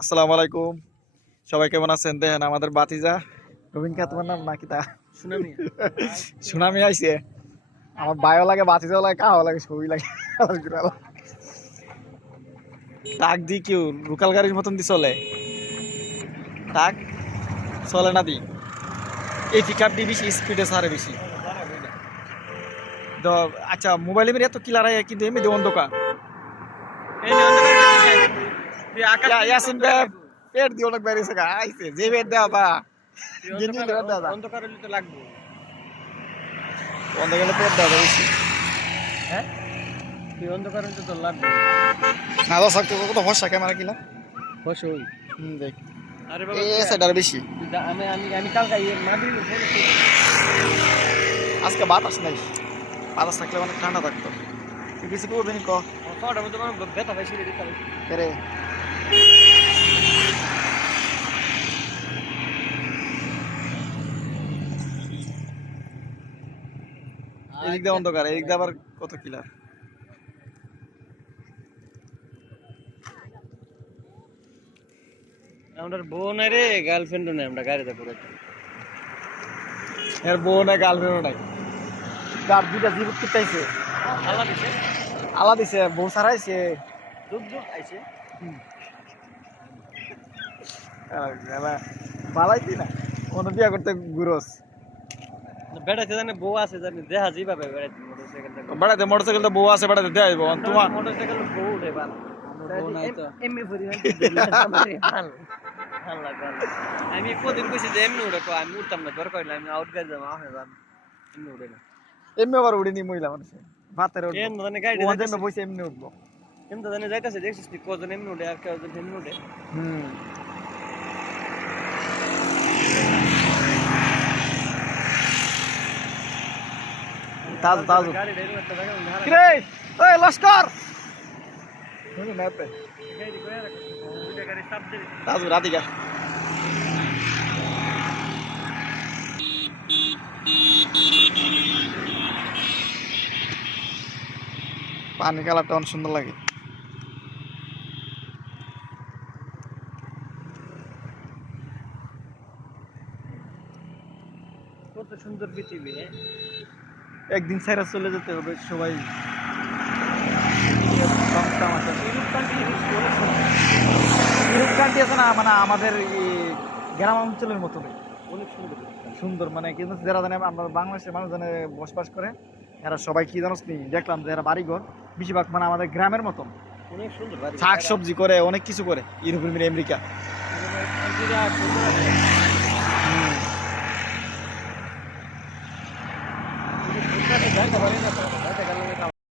আসসালামু আলাইকুম। সবাই কেমন আছেন? দেখেন আমাদের বাতিজা। রবীন কা তোমার নাম নাকি তা? সুনামি। সুনামি আইছে। আমার বায়ো লাগে বাতিজাও লাগে কাও লাগে সবই লাগে। টাক দি কেউ লোকাল গাড়ির মতন দি চলে। টাক চলে না দি। এই পিক আপ দি বেশি স্পিডে সারে বেশি। আচ্ছা মোবাইলে মেরে এত কিলার কিন্তু এমনি অন্ধকার এই নে অন্ধকার হয়ে গেছে। তুই আকাশ ইয়া- থেকে ইয়াসিন লাগবো। পেট দিয়ে অনেক বেরিয়েছে গা আইছে যে পেট দেওয়া বা। গেঞ্জি অন্ধকার- দাদা। অন্ধকার হলে তো লাগবো। বন্ধ পেট দেওয়া বেশি। হ্যাঁ? অন্ধকার হলে তো লাগবে। না দশ থাকতে কত হর্ষা ক্যামেরা কিলা? বসে ওই। দেখ। আরে বাবা এই সাইডার বেশি। আমি আমি আমি কালকে আজকে বাতাস নাই। বাতাস থাকলে অনেক ঠান্ডা থাকতো। তুই বেশি করবি নি ক? কটা ব্যথা পাইছি রে? এদিক দিয়ে অন্ধকার এদিক দিয়ে আবার কত কিলার আমার বউ নাই রে গার্লফ্রেন্ডও নাই আমরা গাড়িতে এর বউ নাই গার্লফ্রেন্ডও নাই। তার দুইটা জীবত কিটাইছে আল্লাহ দিছে। আলা দিছে বউ সারাইছে দুধ দুধ আইছে। বালাইতি না কোনো বিয়া করতে গুরস। বেড়াইতে জানে বউ আছে জানি দেখা যেভাবে বেড়াইতে মোটরসাইকেল বেড়াতে মোটরসাইকেল তো বউ আছে বেড়াতে দেয় তোমার মোটরসাইকেল বউ উঠে আল্লাহ আমি কদিন কইছি যে এমনি কো আমি উঠতাম না দরকার হইলে আমি আউট গাড়ি যাব আমি এমনি উঠে না। এমনি আবার উড়িনি মহিলা মানুষে। ভাতের কেন জানি গাড়ি ওদের বসে এমনি উঠবো। এমনি জানি যাইতাছে দেখছিস কজন এমনি উঠে আর কেউ এমনি উঠে হুম। তাজু তাজু। কিরে? ওই লস্কর! শুনি ম্যাপে তাজু রাধিকা পানি কালারটা অনেক সুন্দর লাগে। কত সুন্দর পৃথিবী হ্যাঁ? একদিন সাইরা চলে যেতে হবে সবাই। ইউরোপ কান্ট্রি আছে না মানে আমাদের গ্রাম অঞ্চলের মতো অনেক সুন্দর। সুন্দর মানে কিন্তু যারা জানে আমরা বাংলাদেশের মানুষ জানে বসবাস করে এরা সবাই কি জানোস নি দেখলাম যে এরা বাড়িঘর বেশিরভাগ মানে আমাদের গ্রামের মতন। অনেক সুন্দর শাক সবজি করে অনেক কিছু করে ইউরোপের আমেরিকা